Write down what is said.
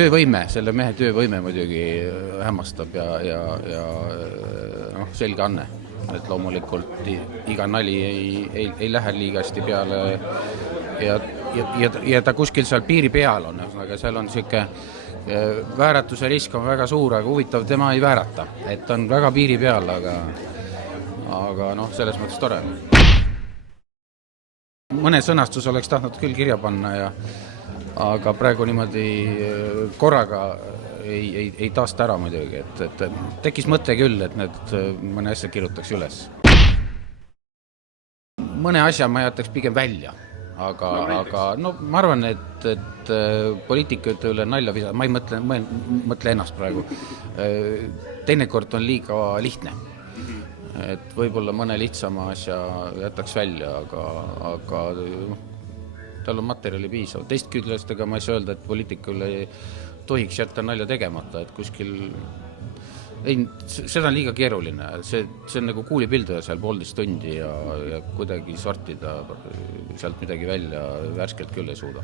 töövõime, selle mehe töövõime muidugi hämmastab ja selge anne. Et loomulikult iga nali ei lähe liigasti peale ja ta kuskil seal piiri peal on, aga seal on siuke vääratuse risk on väga suur, aga huvitav tema ei väärata, et on väga piiri peal, aga selles mõttes tore. Mõne sõnastus oleks tahtnud küll kirja panna, aga praegu niimoodi korraga ei taasta ära muidugi, et tekkis mõte küll, et mõne asja kirjutaks üles. Mõne asja ma jätaks pigem välja, aga ma arvan, et poliitikute üle nalja visada, ma ei mõtle ennast praegu, teinekord on liiga lihtne. Et võib-olla mõne lihtsama asja jätaks välja, aga tal on materjali piisav. Teist küljest, ega ma ei saa öelda, et poliitikul ei tohiks jätta nalja tegemata, et kuskil seda on liiga keeruline. See on nagu kuulipilduja seal 1,5 tundi ja kuidagi sortida sealt midagi välja värskelt küll ei suuda.